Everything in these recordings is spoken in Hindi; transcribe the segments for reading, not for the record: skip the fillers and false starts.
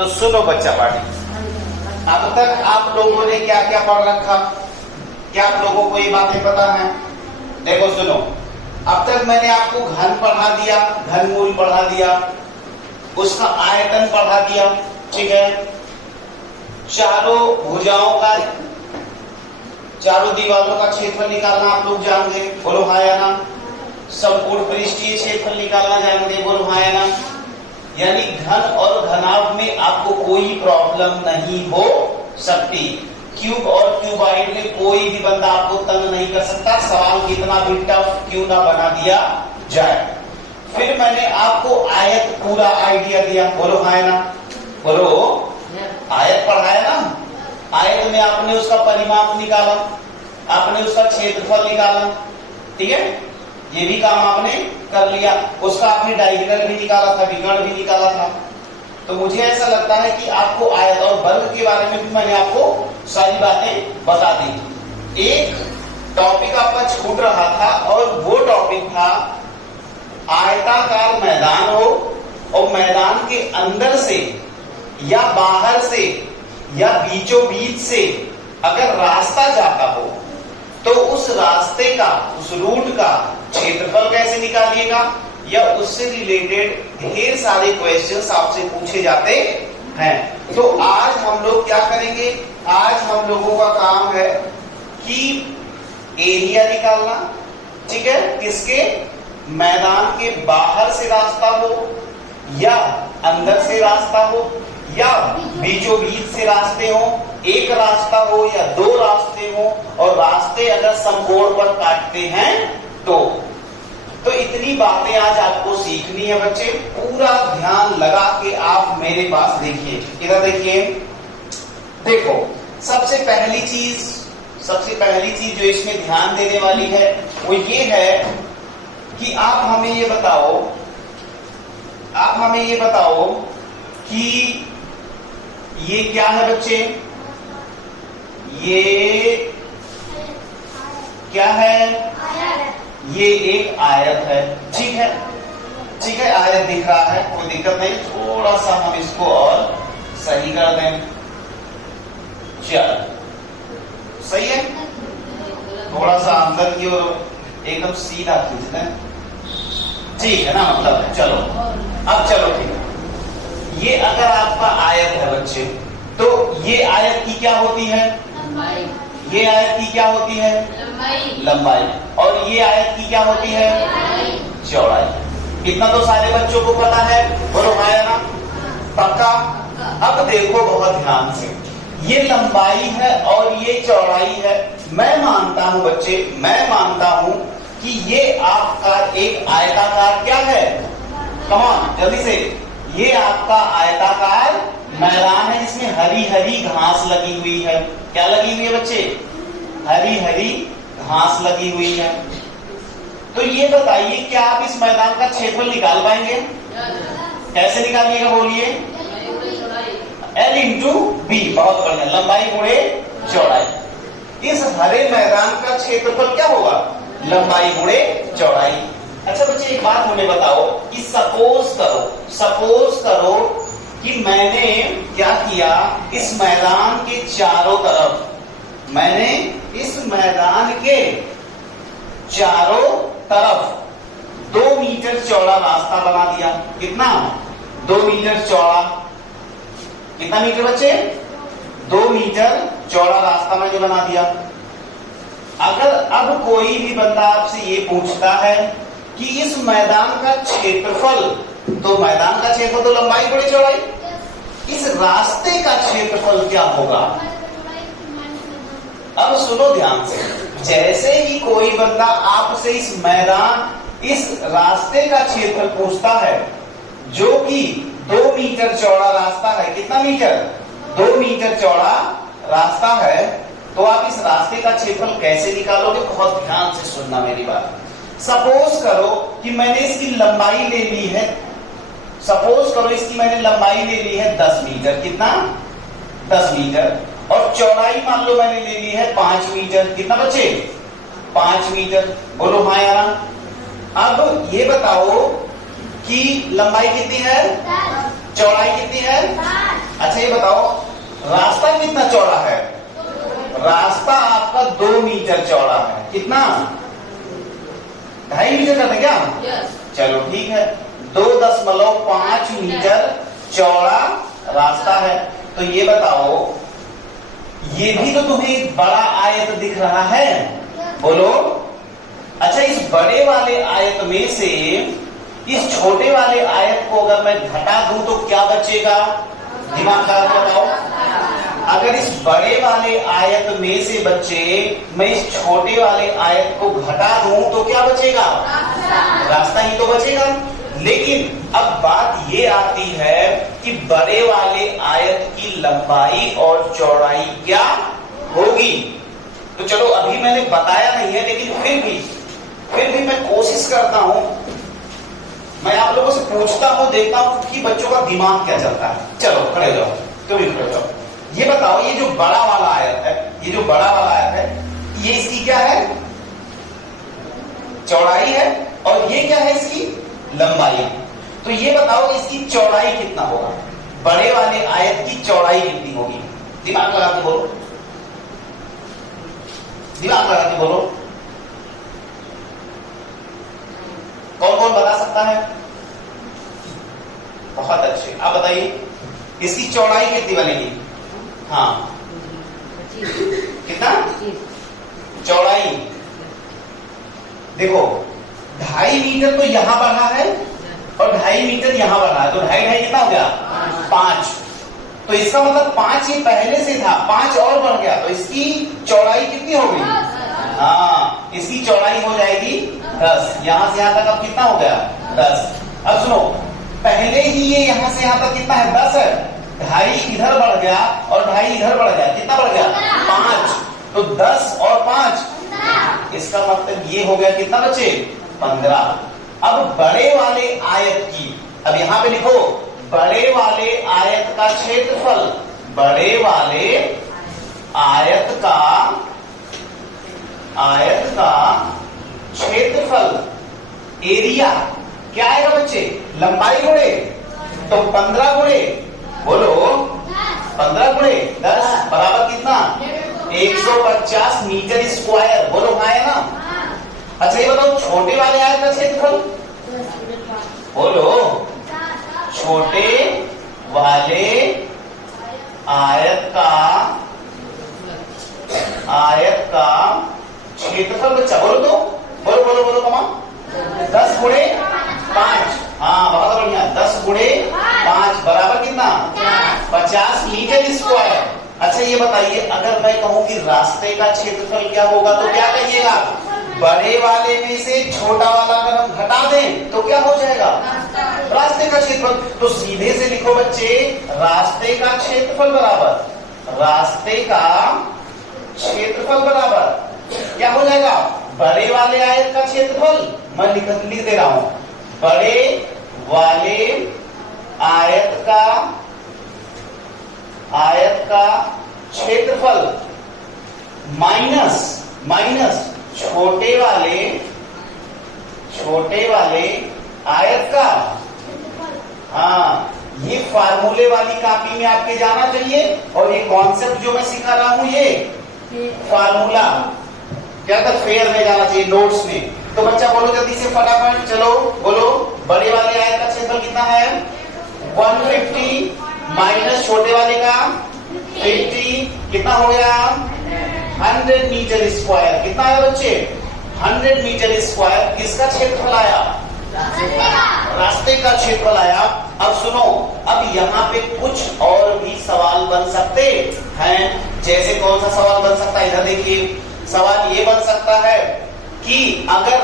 तो सुनो बच्चा पार्टी, अब तक आप लोगों ने क्या क्या पढ़ रखा? क्या आप लोगों को ये बातें पता है? देखो सुनो, अब तक मैंने आपको घन पढ़ा दिया, घनमूल पढ़ा दिया, उसका आयतन पढ़ा दिया, ठीक है। चारों भुजाओं का, चारों दीवारों का क्षेत्रफल निकालना आप लोग जान गए, बोलो हाँ या ना। संपूर्ण पृष्ठीय क्षेत्रफल निकालना जान गए, बोलो हाँ या ना। यानी घन और घनाभ में आपको कोई प्रॉब्लम नहीं हो सकती। क्यूब और क्यूबाइड में कोई भी बंदा आपको तंग नहीं कर सकता, सवाल कितना भी टफ क्यों ना बना दिया जाए। फिर मैंने आपको आयत पूरा आइडिया दिया, बोलो हाँ या ना, बोलो आयत पढ़ाया ना। आयत में आपने उसका परिमाप निकाला, आपने उसका क्षेत्रफल निकाला, ठीक है, ये भी काम आपने कर लिया। उसका आपने डायगोनल भी निकाला था, विकर्ण भी निकाला था। तो मुझे ऐसा लगता है कि आपको आयत और वर्ग के बारे में भी मैंने आपको सारी बातें बता दी। एक टॉपिक आपका छूट रहा था और वो टॉपिक था आयताकार मैदान हो और मैदान के अंदर से या बाहर से या बीचों बीच से अगर रास्ता जाता हो तो उस रास्ते का, उस रूट का क्षेत्रफल कैसे निकालिएगा, या उससे रिलेटेड ढेर सारे क्वेश्चंस आपसे पूछे जाते हैं। तो आज हम लोग क्या करेंगे? आज हम लोगों का काम है कि एरिया निकालना, ठीक है, किसके? मैदान के बाहर से रास्ता हो या अंदर से रास्ता हो या बीचों बीच से रास्ते हो, एक रास्ता हो या दो रास्ते हो, और रास्ते अगर समकोण पर काटते हैं तो इतनी बातें आज आपको सीखनी है बच्चे। पूरा ध्यान लगा के आप मेरे पास देखिए, इधर देखिए। देखो सबसे पहली चीज जो इसमें ध्यान देने वाली है वो ये है कि आप हमें ये बताओ कि ये क्या है बच्चे? ये क्या है? ये एक आयत है, ठीक है, ठीक है, आयत दिख रहा है, कोई दिक्कत नहीं। थोड़ा सा हम इसको और सही कर दें, चलो सही है। थोड़ा सा अंदर की ओर एकदम सीधा खींच दें, ठीक है ना, मतलब चलो अब चलो ठीक है। ये अगर आपका आयत है बच्चे, तो ये आयत की क्या होती है? लंबाई। ये आयत की क्या होती है? लंबाई। और ये आयत की क्या होती है? चौड़ाई। इतना तो सारे बच्चों को पता है, बोलो हाँ या ना, पक्का? अब देखो बहुत ध्यान से, ये लंबाई है और ये चौड़ाई है। मैं मानता हूं बच्चे, मैं मानता हूं कि ये आपका एक आयताकार क्या है? कमान जल्दी से, ये आपका आयताकार मैदान है जिसमें हरी हरी घास लगी हुई है। क्या लगी हुई है बच्चे? हरी हरी घास लगी हुई है। तो ये बताइए, क्या आप इस मैदान का क्षेत्रफल निकाल पाएंगे? कैसे निकालिएगा बोलिए? L into B. बहुत बढ़िया, लंबाई गुणे चौड़ाई। इस हरे मैदान का क्षेत्रफल क्या होगा? लंबाई गुणे चौड़ाई। अच्छा बच्चे एक बात मुझे बताओ कि सपोज करो कि मैंने क्या किया, इस मैदान के चारों तरफ, मैंने इस मैदान के चारों तरफ 2 मीटर चौड़ा रास्ता बना दिया। कितना? 2 मीटर चौड़ा। कितना मीटर बच्चे? 2 मीटर चौड़ा रास्ता मैंने बना दिया। अगर अब कोई भी बंदा आपसे ये पूछता है कि इस मैदान का क्षेत्रफल, तो मैदान का क्षेत्रफल तो लंबाई गुणे चौड़ाई, इस रास्ते का क्षेत्रफल क्या होगा? अब सुनो ध्यान से, जैसे ही कोई बंदा आपसे इस मैदान, इस रास्ते का क्षेत्रफल पूछता है, जो कि 2 मीटर चौड़ा रास्ता है। कितना मीटर? 2 मीटर चौड़ा रास्ता है। तो आप इस रास्ते का क्षेत्रफल कैसे निकालोगे? बहुत ध्यान से सुनना मेरी बात। सपोज करो कि मैंने इसकी लंबाई ले ली है, सपोज करो इसकी मैंने लंबाई ले ली है 10 मीटर। कितना? 10 मीटर। और चौड़ाई मान लो मैंने ले ली है 5 मीटर। कितना बच्चे? 5 मीटर। बोलो हाँ यार। अब ये बताओ कि लंबाई कितनी है, चौड़ाई कितनी है? अच्छा ये बताओ रास्ता कितना चौड़ा है? रास्ता आपका 2 मीटर चौड़ा है। कितना? 2.5 मीटर का था क्या? चलो ठीक है, 2.5 मीटर चौड़ा रास्ता है। तो ये बताओ ये भी तो तुम्हें एक बड़ा आयत दिख रहा है, बोलो। अच्छा इस बड़े वाले आयत में से इस छोटे वाले आयत को अगर मैं घटा दूं तो क्या बचेगा? दिमाग लगा के बताओ। अगर इस बड़े वाले आयत में से बच्चे मैं इस छोटे वाले आयत को घटा दूं तो क्या बचेगा? रास्ता ही तो बचेगा। लेकिन अब बात ये आती है कि बड़े वाले आयत की लंबाई और चौड़ाई क्या होगी? तो चलो अभी मैंने बताया नहीं है, लेकिन फिर भी मैं कोशिश करता हूं, मैं आप लोगों से पूछता हूं, देखता हूं कि बच्चों का दिमाग क्या चलता है। चलो खड़े हो जाओ, तुम भी खड़े हो जाओ। ये बताओ ये जो बड़ा वाला आयत है, ये जो बड़ा वाला आयत है, ये इसकी क्या है? चौड़ाई है। और ये क्या है? इसकी लंबाई। तो ये बताओ इसकी चौड़ाई कितना होगा? बड़े वाले आयत की चौड़ाई कितनी होगी? दिमाग लगा के बोलो, दिमाग लगा के बोलो। कौन कौन बता सकता है? बहुत अच्छे, आप बताइए इसकी चौड़ाई कितनी बनेगी? हाँ कितना? चौड़ाई देखो 2.5 मीटर तो यहां बढ़ा है और 2.5 मीटर यहां बढ़ा है, तो 2.5 कितना हो गया? 5। तो इसका मतलब 5 ही पहले से था, 5 और बढ़ गया, तो इसकी चौड़ाई कितनी होगी? हाँ इसकी चौड़ाई हो जाएगी 10। यहां से यहां तक अब कितना हो गया? 10। अब सुनो, पहले ही ये यहां से यहां तक कितना है? 10 है। 2.5 इधर बढ़ गया और 2.5 इधर बढ़ गया, कितना बढ़ गया? 5। तो 10 और 5, इसका मतलब ये हो गया कितना बच्चे? 15। अब बड़े वाले आयत की, अब यहां पे लिखो बड़े वाले आयत का क्षेत्रफल, बड़े वाले आयत का क्षेत्रफल, एरिया क्या आएगा बच्चे? लंबाई गुणे, तो 15 गुणे, बोलो 15 गुणे 10 बराबर कितना? 150 मीटर स्क्वायर, बोलो हाँ है ना? अच्छा ये बताओ छोटे वाले आयत का क्षेत्रफल, बोलो छोटे वाले आयत का क्षेत्रफल बच्चा, बोलो तो, बोलो बोलो बोलो कमा। 10 गुणे 5, हाँ बहुत बढ़िया, 10 गुणे 5 बराबर कितना? 50 मीटर स्क्वायर। अच्छा ये बताइए अगर मैं कहूं कि रास्ते का क्षेत्रफल क्या होगा तो क्या कहिएगा? बड़े वाले में से छोटा वाला अगर हम घटा दें तो क्या हो जाएगा? रास्ते का क्षेत्रफल। तो सीधे से लिखो बच्चे रास्ते का क्षेत्रफल बराबर, रास्ते का क्षेत्रफल बराबर क्या हो जाएगा? बड़े वाले आयत का क्षेत्रफल, मैं लिख दे रहा हूं, बड़े वाले आयत का क्षेत्रफल माइनस छोटे वाले आयत का। हाँ ये फार्मूले वाली कॉपी में आपके जाना चाहिए, और ये कॉन्सेप्ट जो मैं सिखा रहा हूं ये फार्मूला क्या था? फेयर में जाना चाहिए, नोट्स में। तो बच्चा बोलो जल्दी से फटाफट, चलो बोलो बड़े वाले आयत का क्षेत्रफल कितना है? 150 माइनस छोटे वाले का 50, कितना हो गया? 100 मीटर स्क्वायर। कितना आया बच्चे? 100 मीटर स्क्वायर। किसका क्षेत्रफल आया? रास्ते का क्षेत्रफल आया। अब सुनो, अब यहाँ पे कुछ और भी सवाल बन सकते हैं। जैसे कौन सा सवाल बन सकता है? इधर देखिए, सवाल ये बन सकता है कि अगर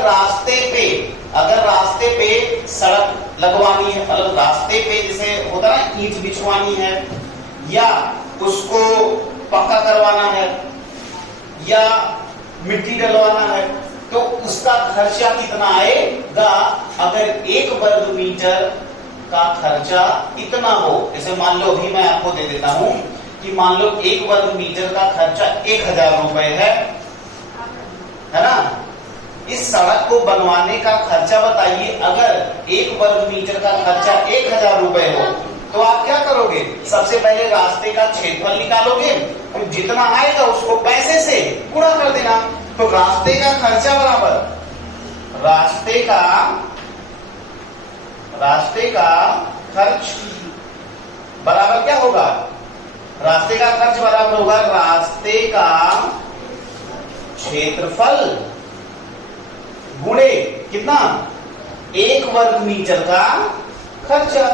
रास्ते पे सड़क लगवानी है, मतलब रास्ते पे जैसे होता है ना, ईंट बिछवानी है या उसको पक्का करवाना है या मिट्टी डलवाना है, तो उसका खर्चा कितना आएगा? अगर 1 वर्ग मीटर का खर्चा इतना हो, जैसे मान लो अभी मैं आपको दे देता हूं कि मान लो 1 वर्ग मीटर का खर्चा 1000 रुपए है ना? इस सड़क को बनवाने का खर्चा बताइए। अगर 1 वर्ग मीटर का खर्चा 1000 रुपए हो तो आप क्या करोगे, सबसे पहले रास्ते का क्षेत्रफल निकालोगे, फिर जितना आएगा उसको पैसे से गुणा कर देना। तो रास्ते का खर्चा बराबर रास्ते का खर्च बराबर क्या होगा, रास्ते का खर्च बराबर होगा रास्ते का क्षेत्रफल गुणे कितना, 1 वर्ग मीटर का खर्चा,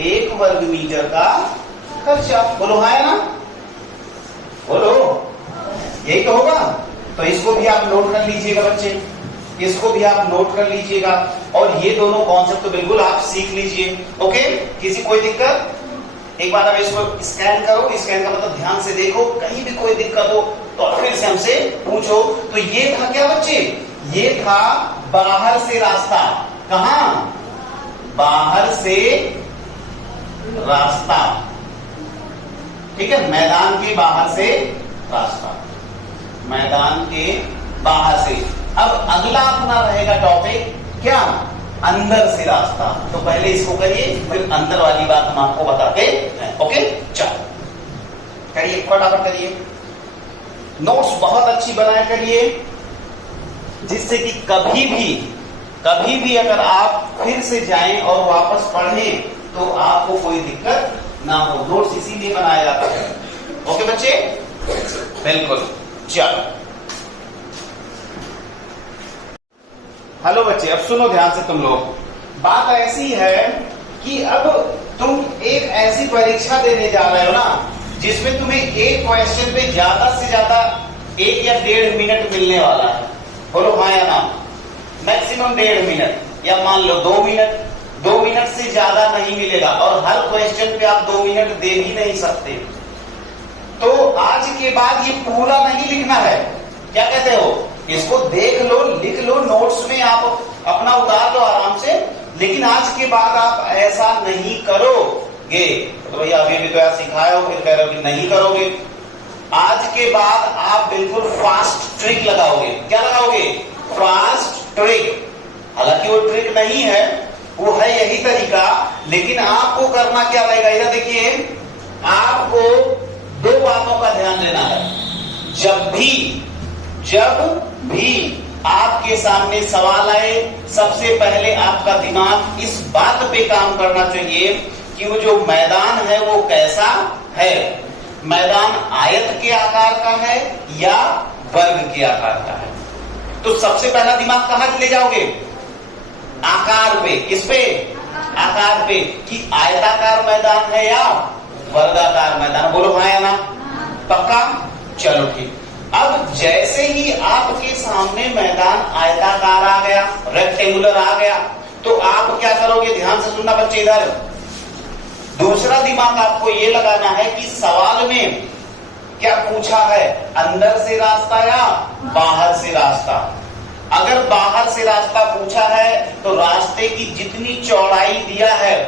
1 वर्ग मीटर का खर्चा। बोलो हाँ है ना, बोलो यही तो होगा। तो इसको भी आप नोट कर लीजिएगा बच्चे, इसको भी आप नोट कर लीजिएगा, और ये दोनों कॉन्सेप्ट तो बिल्कुल आप सीख लीजिए। ओके, किसी कोई दिक्कत, एक बार अब इसको स्कैन करो, स्कैन का मतलब ध्यान से देखो, कहीं भी कोई दिक्कत हो तो फिर से हमसे पूछो। तो ये था क्या बच्चे, ये था बाहर से रास्ता, कहां, बाहर से रास्ता, ठीक है, मैदान के बाहर से रास्ता, मैदान के बाहर से। अब अगला अपना रहेगा टॉपिक क्या, अंदर से रास्ता। तो पहले इसको करिए, फिर अंदर वाली बात हम आपको बताते हैं। ओके, चलो करिए, फटाफट करिए, नोट्स बहुत अच्छी बनाया करिए, जिससे कि कभी भी अगर आप फिर से जाएं और वापस पढ़ें तो आपको कोई दिक्कत ना हो। नोट्स इसीलिए बनाया जाता है। ओके बच्चे, बिल्कुल। चलो हेलो बच्चे, अब सुनो ध्यान से तुम लोग। बात ऐसी है कि अब तुम एक ऐसी परीक्षा देने जा रहे हो ना, जिसमें तुम्हें एक क्वेश्चन पे ज्यादा से ज्यादा 1 या 1.5 मिनट मिलने वाला है। बोलो हाँ या ना, मैक्सिमम 1.5 मिनट, या मान लो 2 मिनट, 2 मिनट से ज्यादा नहीं मिलेगा, और हर क्वेश्चन पे आप 2 मिनट दे भी नहीं सकते। तो आज के बाद ये पूरा नहीं लिखना है, क्या कहते हो, इसको देख लो, लिख लो, नोट्स में आप अपना उतार लो आराम से, लेकिन आज के बाद आप ऐसा नहीं करोगे। तो भैया अभी भी तो यार सिखाया हो, फिर कह रहे हो कि नहीं करोगे। आज के बाद आप बिल्कुल फास्ट ट्रिक लगाओगे। क्या लगाओगे, फास्ट ट्रिक। हालांकि वो ट्रिक नहीं है, वो है यही तरीका, लेकिन आपको करना क्या रहेगा, इधर देखिए, आपको 2 बातों का ध्यान देना है। जब भी आपके सामने सवाल आए, सबसे पहले आपका दिमाग इस बात पे काम करना चाहिए कि वो जो मैदान है वो कैसा है, मैदान आयत के आकार का है या वर्ग के आकार का है। तो सबसे पहला दिमाग कहां ले जाओगे, आकार पे, किस पे, आकार पे, कि आयताकार मैदान है या वर्गाकार मैदान। बोलो हाँ या ना, पक्का, चलो ठीक। अब जैसे ही आपके सामने मैदान आयताकार आ गया, रेक्टेंगुलर आ गया, तो आप क्या करोगे, ध्यान से सुनना बच्चे इधर। दूसरा दिमाग आपको ये लगाना है कि सवाल में क्या पूछा है, अंदर से रास्ता या बाहर से रास्ता। अगर बाहर से रास्ता पूछा है तो रास्ते की जितनी चौड़ाई दिया है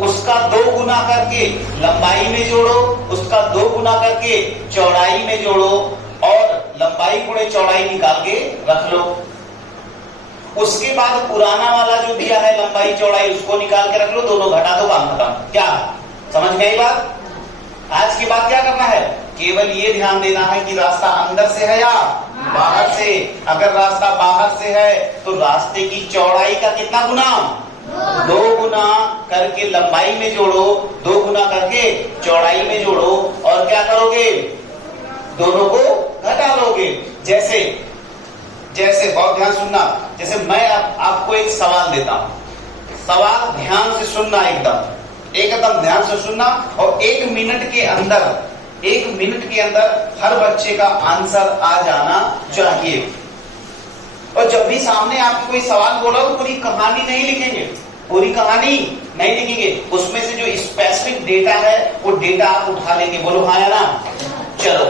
उसका 2 गुना करके लंबाई में जोड़ो, उसका 2 गुना करके चौड़ाई में जोड़ो, और लंबाई गुणे चौड़ाई निकाल के रख लो। उसके बाद पुराना वाला जो दिया है लंबाई चौड़ाई, उसको निकाल के रख लो, दोनों घटा दो, काम खत्म। क्या समझ में आई बात? आज के बाद क्या करना है, केवल ये ध्यान देना है कि रास्ता अंदर से है या बाहर से। अगर रास्ता बाहर से है तो रास्ते की चौड़ाई का कितना गुना, 2 गुना करके लंबाई में जोड़ो, 2 गुना करके चौड़ाई में जोड़ो, और क्या करोगे, दोनों को घटा लोगे। जैसे बहुत ध्यान सुनना, जैसे मैं आपको एक सवाल देता हूं, सवाल ध्यान से सुनना, एकदम ध्यान से सुनना, और 1 मिनट के अंदर हर बच्चे का आंसर आ जाना चाहिए। और जब भी सामने आपको कोई सवाल बोला तो पूरी कहानी नहीं लिखेंगे, पूरी कहानी नहीं लिखेंगे, उसमें से जो स्पेसिफिक डेटा है वो डेटा आप उठा लेंगे। बोलो हाँ या ना, चलो।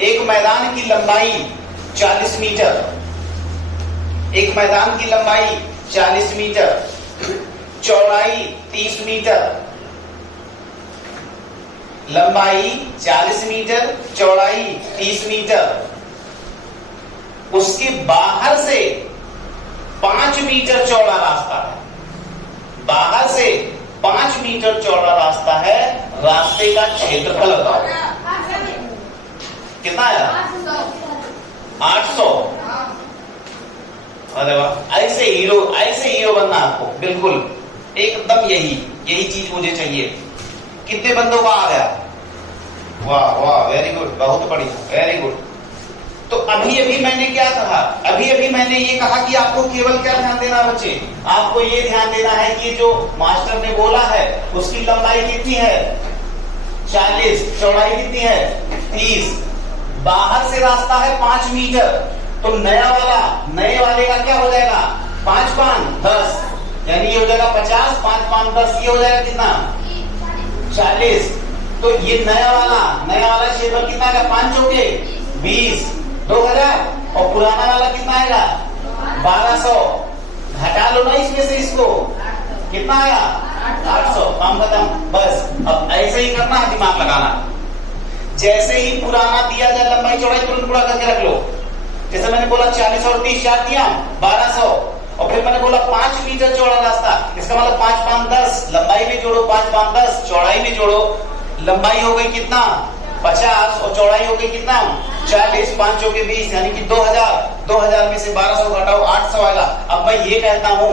एक मैदान की लंबाई 40 मीटर, एक मैदान की लंबाई 40 मीटर, चौड़ाई 30 मीटर, लंबाई 40 मीटर, चौड़ाई 30 मीटर। उसके बाहर से 5 मीटर चौड़ा रास्ता है, बाहर से 5 मीटर चौड़ा रास्ता है, रास्ते का क्षेत्रफल बताओ कितना आया? 800। अरे वाह, ऐसे हीरो बनना आपको, बिल्कुल एकदम यही चीज मुझे चाहिए। कितने बंदों का आ गया? वाह वाह, वेरी गुड, बहुत बढ़िया, वेरी गुड। तो अभी मैंने क्या कहा? अभी मैंने ये कहा कि आपको केवल क्या ध्यान देना बच्चे? आपको ये ध्यान देना है कि जो मास्टर ने बोला है उसकी लंबाई कितनी है? 40, चौड़ाई कितनी है? 30। बाहर से रास्ता है 5 मीटर, तो नए वाले का क्या हो जाएगा? 5 5 10, यानी ये हो जाएगा 50, 5 5 10, ये हो जाएगा कितना? 40। तो ये नया वाला क्षेत्रफल कितना आएगा? 5 चौके 20, 2000। और पुराना वाला कितना आएगा? 1200। घटा लो ना इसमें से इसको, कितना आया? 800। काम खत्म, बस। अब ऐसे ही करना है, दिमाग लगाना। जैसे ही पुराना दिया जाए लंबाई चौड़ाई तुरंत पूरा करके रख लो। जैसे मैंने बोला 40 और 30 4 दिया 1200, और फिर मैंने बोला 5 मीटर चौड़ा रास्ता, इसका मतलब 5 5 10, लंबाई में जोड़ो 5 5 10, चौड़ाई में जोड़ो, लंबाई हो गई कितना? 50, और चौड़ाई हो गई कितना? 40, 5 चौके 20, यानी कि 2000 में से 1200 घटाओ 800 आएगा। अब मैं ये कहता हूं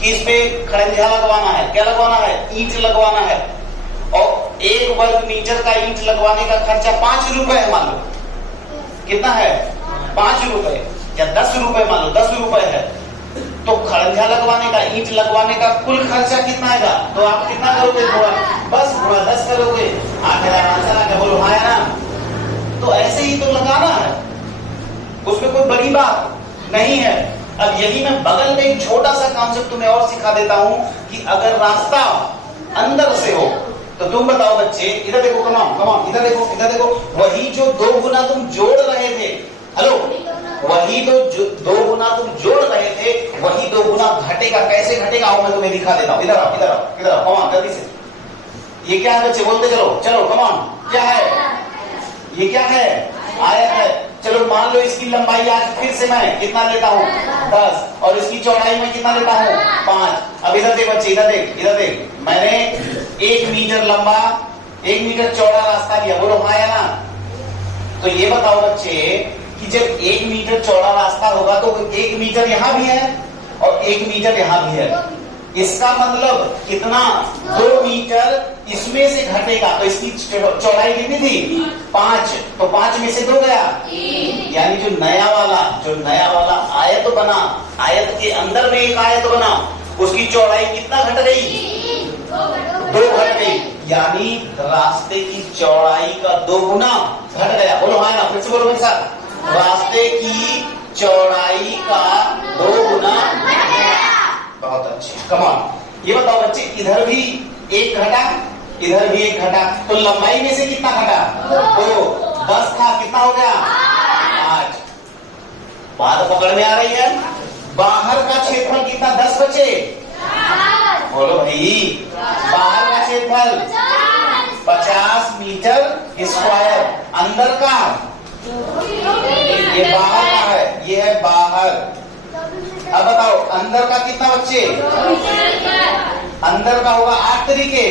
कि इस पे खड़ंजा लगवाना है। क्या लगवाना है? ईंट लगवाना है। और 1 वर्ग मीटर का ईंट लगवाने का खर्चा 5 रुपए है, मान लो कितना है? 5 रुपए, या 10 रुपए, मान लो 10 रुपए है। तो खड़ंजा लगवाने का, ईंट लगवाने का कुल खर्चा कितना आएगा? तो आप कितना करोगे? बस गुणा 10 करोगे, आखिर आंसर आ गया। बोलो हाँ या ना? तो ऐसे ही तो लगाना है, उसमें कोई बड़ी बात नहीं है। अब यही मैं बगल में एक छोटा सा कॉन्सेप्ट तुम्हें और सिखा देता हूं कि अगर रास्ता अंदर से हो तो तुम बताओ बच्चे, इधर देखो, कमाओ, इधर देखो, वही जो 2 गुना तुम जोड़ रहे थे, हेलो, वही तो 2 गुना तुम जोड़ रहे थे, वही 2 गुना घटेगा। कैसे घटेगा मैं तुम्हें दिखा देता हूं। इधर आओ, कमाओ जल्दी से। ये क्या है बच्चे? बोलते चलो, कमाओ, क्या है ये? क्या है? आयत है। चलो मान लो इसकी लंबाई आज फिर से मैं कितना लेता हूँ? 10, और इसकी चौड़ाई में कितना लेता हूँ? 5। अब इधर देख बच्चे, इधर देख, मैंने 1 मीटर लंबा 1 मीटर चौड़ा रास्ता लिया। बोलो हाँ या ना? तो ये बताओ बच्चे कि जब 1 मीटर चौड़ा रास्ता होगा तो 1 मीटर यहाँ भी है और 1 मीटर यहाँ भी है। इसका मतलब कितना? 2 मीटर इसमें से घटेगा, तो इसकी चौड़ाई कितनी थी? 5, तो 5 में से 2 गया, यानी जो नया वाला आयत बना, आयत के अंदर में एक आयत बना, उसकी चौड़ाई कितना घट गई? 2 घट गई, यानी रास्ते की चौड़ाई का 2 गुना घट गया। बोलो हाँ ना? फिर से बोलो मेरे साथ, रास्ते की चौड़ाई का 2 गुना। बहुत अच्छे, कमाल। ये बताओ बच्चे, इधर भी 1 घटा, इधर भी 1 घटा, तो लंबाई में से कितना घटा? 2। 10 था, कितना हो गया? 5। बात पकड़ में आ रही है? बाहर का क्षेत्रफल कितना? 10 बचे। बोलो भाई, बाहर का क्षेत्रफल 50 मीटर स्क्वायर। अंदर का ये बाहर का है, ये है बाहर। अब बताओ अंदर का कितना बच्चे? अंदर का होगा 8 तरीके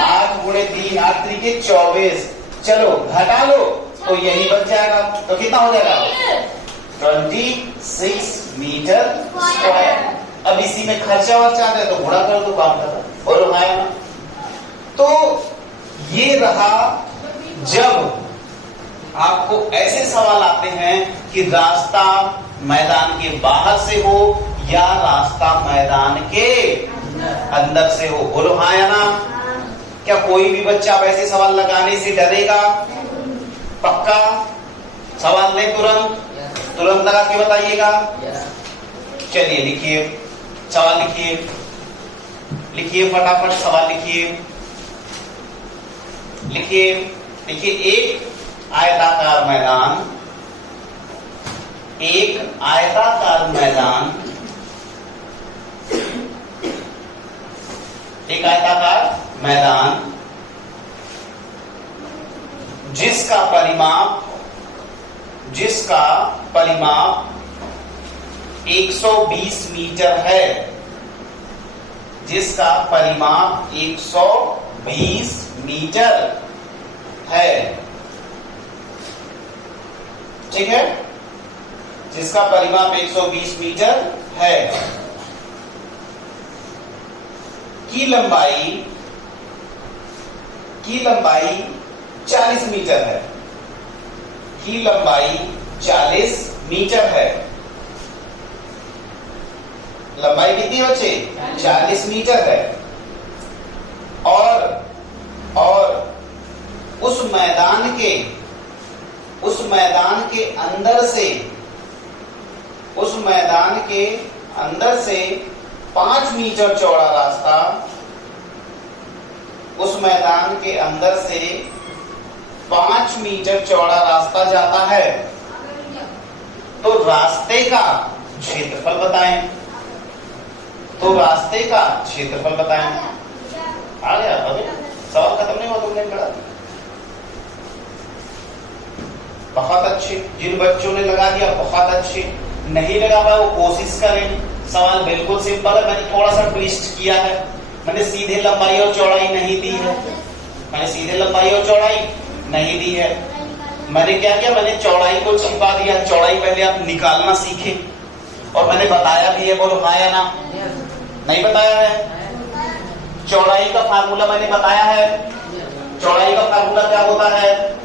8 गुणे 3, 8 तरीके 24। चलो घटा लो तो यही बच जाएगा, तो कितना हो जाएगा? 26 मीटर स्क्वायर। अब इसी में खर्चा वर्चा आता है तो गुणा कर दो, काम कर दो। बोलो हाँ ना? तो ये रहा जब आपको ऐसे सवाल आते हैं कि रास्ता मैदान के बाहर से हो या रास्ता मैदान के अंदर से हो। बोलो हाँ या ना? क्या कोई भी बच्चा ऐसे सवाल लगाने से डरेगा? पक्का सवाल ले, तुरंत लगा के बताइएगा। चलिए लिखिए, सवाल लिखिए फटाफट सवाल लिखिए। एक आयताकार मैदान, जिसका परिमाप 120 मीटर है, जिसका परिमाप 120 मीटर है। ठीक है, जिसका परिमाप 120 मीटर है, की लंबाई 40 मीटर है, की लंबाई 40 मीटर है। लंबाई कितनी है बच्चे? 40 मीटर है। और उस मैदान के अंदर से 5 मीटर चौड़ा रास्ता, उस मैदान के अंदर से 5 मीटर चौड़ा रास्ता जाता है। तो रास्ते का क्षेत्रफल बताएं। आ गया? अभी सवाल खत्म नहीं हुआ, तुमने पढ़ा? बहुत अच्छे। जिन बच्चों ने लगा दिया बहुत अच्छे, नहीं लगा पाए वो कोशिश करें। सवाल बिल्कुल सिंपल है, मैंने थोड़ा सा ट्विस्ट किया है। मैंने सीधे लंबाई और चौड़ाई नहीं दी है। मैंने क्या किया, मैंने चौड़ाई को छिपा दिया। चौड़ाई पहले आप निकालना सीखे, और मैंने बताया भी है। बोलो हाँ या ना? नहीं बताया है? चौड़ाई का फार्मूला मैंने बताया है। चौड़ाई का फार्मूला क्या होता है?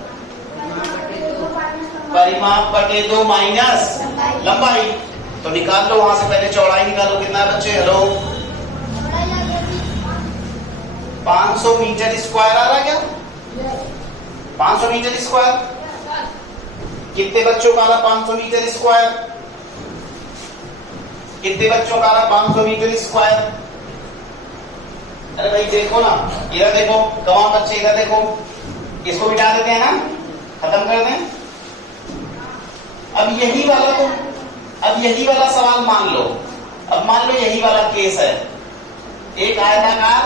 परिमाप बटे 2 माइनस लंबाई। तो निकाल लो वहां से, पहले चौड़ाई निकालो। कितना है बच्चे? हेलो, 500 मीटर स्क्वायर आ रहा क्या? 500 मीटर स्क्वायर। कितने बच्चों का आ रहा 500 मीटर स्क्वायर? कितने बच्चों का आ रहा 500 मीटर स्क्वायर? अरे भाई देखो ना, इधर देखो, कौन बच्चे इधर देखो। इसको मिटा देते हैं ना, खत्म कर दें। अब यही वाला सवाल मान लो। अब मान लो यही वाला केस है। एक आयताकार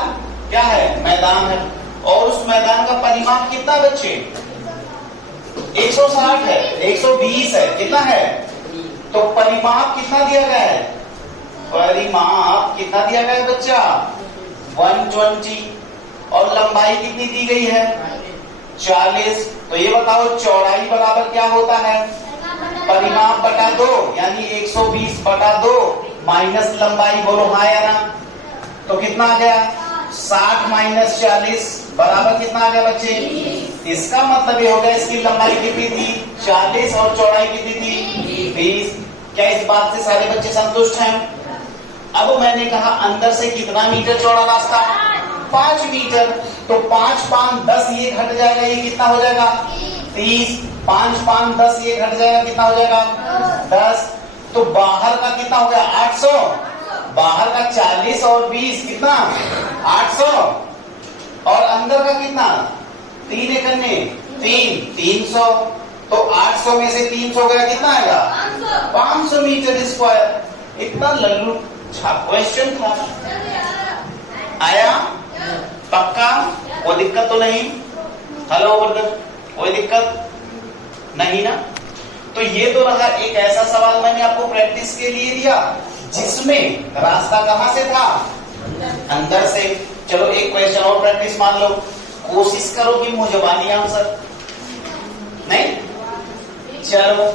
क्या है? मैदान है, और उस मैदान का परिमाप कितना बच्चे? 160 है, 120 है, कितना है? तो परिमाप कितना दिया गया है? परिमाप कितना दिया गया है बच्चा? 120। और लंबाई कितनी दी गई है? 40। तो ये बताओ चौड़ाई बराबर क्या होता है? परिमाप बटा 2, यानी 120 बटा 2 माइनस लंबाई। बोलो हाँ या ना? तो कितना आ गया? 60 माइनस 40 बराबर कितना आ गया बच्चे? इसका मतलब ये हो गया इसकी लंबाई कितनी थी? 40 और चौड़ाई कितनी थी? 20। क्या इस बात से सारे बच्चे संतुष्ट हैं? अब मैंने कहा अंदर से कितना मीटर चौड़ा रास्ता? 5 मीटर। तो 5 5 10, ये घट जाएगा, ये कितना हो जाएगा? 30। 5 5 10, ये घट जाएगा, कितना हो जाएगा? 10। तो बाहर का कितना हो गया? 800। बाहर का 40 और 20 कितना? 800। और अंदर का कितना? 3 एकड़ में 300। तो 800 में से 300 गया, कितना आएगा? 500 मीटर स्क्वायर। इतना लल्लू क्वेश्चन था। आया? पक्का? कोई दिक्कत तो नहीं? हेलो ब्रदर, कोई दिक्कत नहीं ना? तो ये तो रहा एक ऐसा सवाल मैंने आपको प्रैक्टिस के लिए दिया, जिसमें रास्ता कहां से था? अंदर से। चलो एक क्वेश्चन और प्रैक्टिस मान लो। कोशिश करो कि मुंहजबानी आंसर नहीं। चलो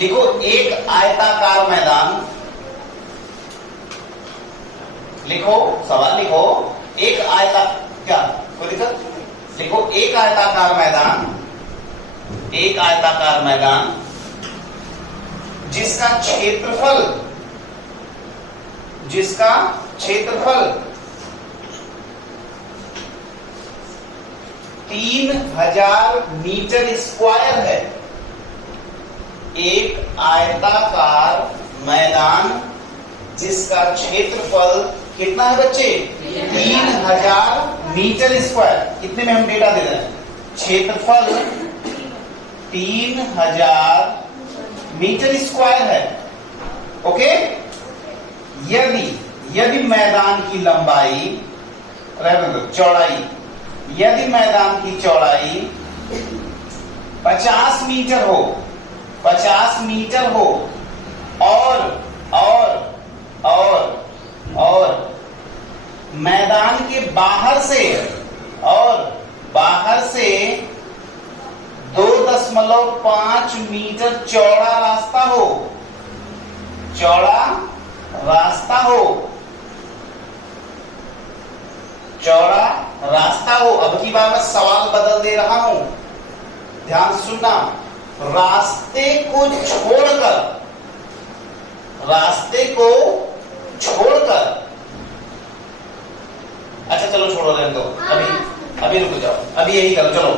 लिखो, एक आयताकार मैदान। लिखो, सवाल लिखो। एक आयता क्या कोई दिक्कत? लिखो, एक आयताकार मैदान जिसका क्षेत्रफल 3000 मीटर स्क्वायर है। एक आयताकार मैदान जिसका क्षेत्रफल कितना है बच्चे? 3000 मीटर स्क्वायर। कितने में हम डेटा दे रहे हैं? क्षेत्रफल 3000 मीटर स्क्वायर है। ओके। यदि मैदान की लंबाई, चौड़ाई, यदि मैदान की चौड़ाई 50 मीटर हो, 50 मीटर हो, और मैदान के बाहर से, और बाहर से 2.5 मीटर चौड़ा रास्ता हो, चौड़ा रास्ता हो, चौड़ा रास्ता हो। अब की बार मैं सवाल बदल दे रहा हूं, ध्यान सुनना। रास्ते को छोड़कर, रास्ते को छोड़कर, अच्छा चलो छोड़ो, रहने दो, अभी रुक जाओ, अभी यही करो, चलो।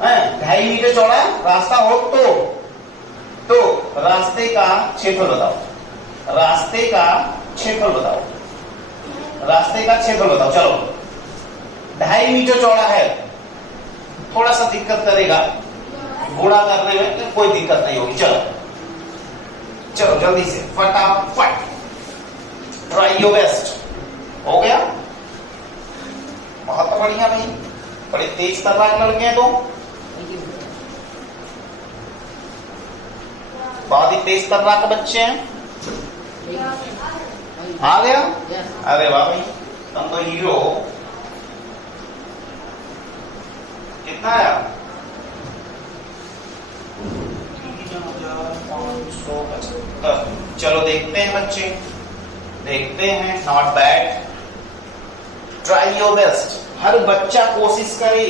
2.5 मीटर चौड़ा रास्ता हो तो रास्ते का क्षेत्रफल बताओ, रास्ते का क्षेत्रफल बताओ, रास्ते का क्षेत्रफल बताओ। चलो 2.5 मीटर चौड़ा है, थोड़ा सा दिक्कत करेगा गुणा करने में, तो कोई दिक्कत नहीं होगी। चलो चलो जल्दी से फटाफट, ट्राई योर बेस्ट। हो गया, बहुत बढ़िया भाई, बड़े तेज तर्राक लड़के हैं, तो बहुत ही तेज तर्राक बच्चे हैं। आ गया? अरे वाह भाई, तुम तो हीरो हो। कितना आया? 3,575। चलो देखते हैं बच्चे, देखते हैं। Not bad, try your best. हर बच्चा कोशिश करे,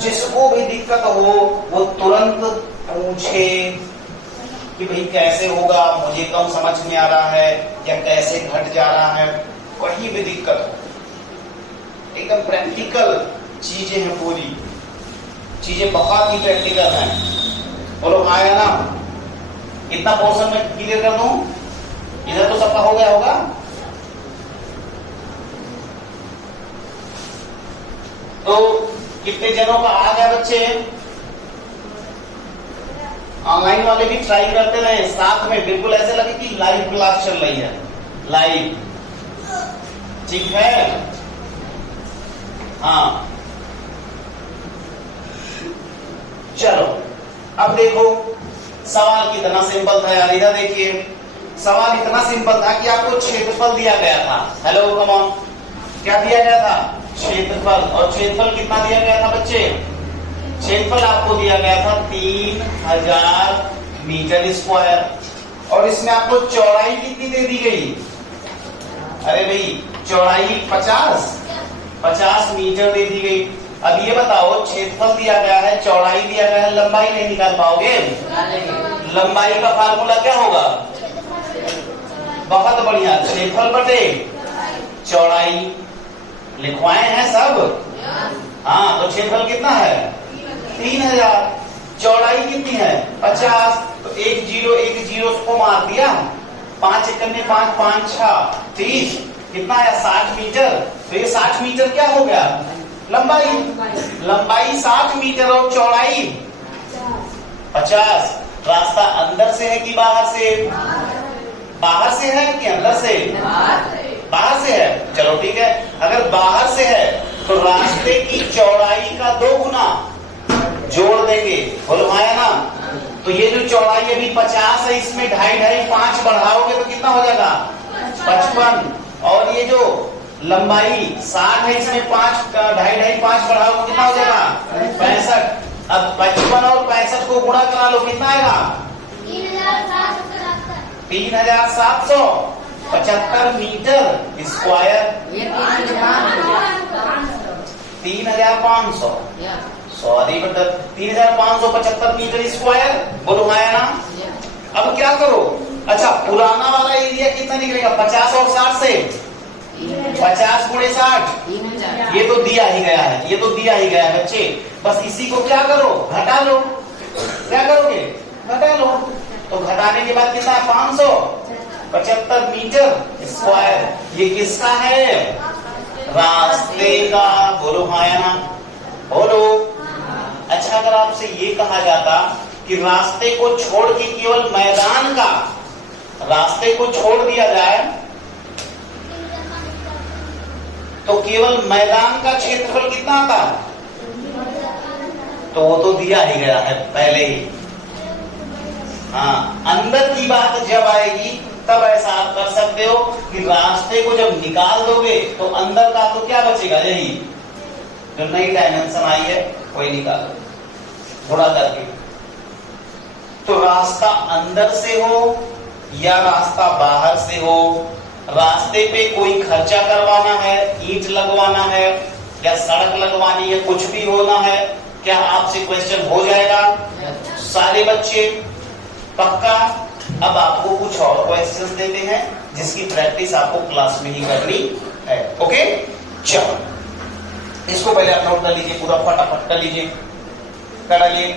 जिसको भी दिक्कत हो वो तुरंत पूछे कि भाई कैसे होगा, मुझे कम समझ में आ रहा है या कैसे घट जा रहा है, कहीं भी दिक्कत हो। एकदम प्रैक्टिकल चीजें हैं, पूरी चीजें बहुत ही प्रैक्टिकल हैं। बोलो आया ना? इतना पोर्शन में क्लियर कर दूं? इधर तो सबका हो गया होगा। तो कितने जनों का आ गया बच्चे? ऑनलाइन वाले भी ट्राई करते रहे साथ में, बिल्कुल ऐसे लगे कि लाइव क्लास चल रही है, लाइव। ठीक है? हाँ चलो, अब देखो सवाल कितना सिंपल था यार। इधर देखिए, सवाल इतना सिंपल था कि आपको क्षेत्रफल दिया गया था। हेलो कम ऑन, क्या दिया गया था? क्षेत्रफल। और क्षेत्रफल कितना दिया गया था बच्चे? क्षेत्रफल आपको दिया गया था 3000 मीटर स्क्वायर। और इसमें आपको चौड़ाई कितनी दे दी गई? अरे भाई चौड़ाई 50 मीटर दे दी गई। अब ये बताओ, क्षेत्रफल दिया गया है, चौड़ाई दिया गया है, लंबाई नहीं निकाल पाओगे? लंबाई का फार्मूला क्या होगा? बहुत बढ़िया, क्षेत्रफल बटे चौड़ाई। लिखवाए हैं सब? हाँ, तो क्षेत्रफल कितना है? 3000। चौड़ाई कितनी है? 50। तो एक जीरो को मार दिया, 5 एकड़ में 5 5 6 30, कितना आया? 60 मीटर। तो ये 60 मीटर क्या हो गया? लंबाई। लंबाई 60 मीटर और चौड़ाई 50। रास्ता अंदर से है कि बाहर से? बाहर से है कि अंदर से? बाहर से है। चलो ठीक है, अगर बाहर से है तो रास्ते की चौड़ाई का 2 गुना जोड़ देंगे। बोलो आया ना? तो ये जो चौड़ाई अभी 50 है, इसमें 2.5 5 बढ़ाओगे तो कितना हो जाएगा? 55। और ये जो लंबाई 60 है, इसमें 2.5 5 बढ़ाओ तो कितना हो जाएगा? 65। अब 55 और 65 को गुणा करा लो, कितना आएगा? 3775 मीटर स्क्वायर। 3500, सॉरी बेटा, 3575 मीटर स्क्वायर। बोलो आया ना? अब क्या करो? अच्छा, पुराना वाला एरिया कितना निकलेगा? 50 और 60 से 50 गुणे 60, ये तो दिया ही गया है, ये तो दिया ही गया है बच्चे। बस इसी को क्या करो? घटा लो। क्या करोगे? घटा लो। तो घटाने के बाद कितना है? 575 मीटर स्क्वायर। ये किसका है? रास्ते का। बोलो हाँ या ना? बोलो। अच्छा, अगर आपसे ये कहा जाता कि रास्ते को छोड़ के केवल मैदान का, रास्ते को छोड़ दिया जाए तो केवल मैदान का क्षेत्रफल कितना आता? तो वो तो दिया ही गया है पहले ही। हाँ, अंदर की बात जब आएगी तब ऐसा आप कर सकते हो कि रास्ते को जब निकाल दोगे तो अंदर का तो क्या बचेगा, यही जो नई डायमेंशन आई है वही निकालो थोड़ा करके। तो रास्ता अंदर से हो या रास्ता बाहर से हो, रास्ते पे कोई खर्चा करवाना है, ईंट लगवाना है या सड़क लगवानी है, कुछ भी होना है, क्या आपसे क्वेश्चन हो जाएगा सारे बच्चे? पक्का? अब आपको कुछ और क्वेश्चंस देते हैं जिसकी प्रैक्टिस आपको क्लास में ही करनी है। ओके, चलो इसको पहले आप नोट कर लीजिए, पूरा फटाफट कर लीजिए, कर लिए।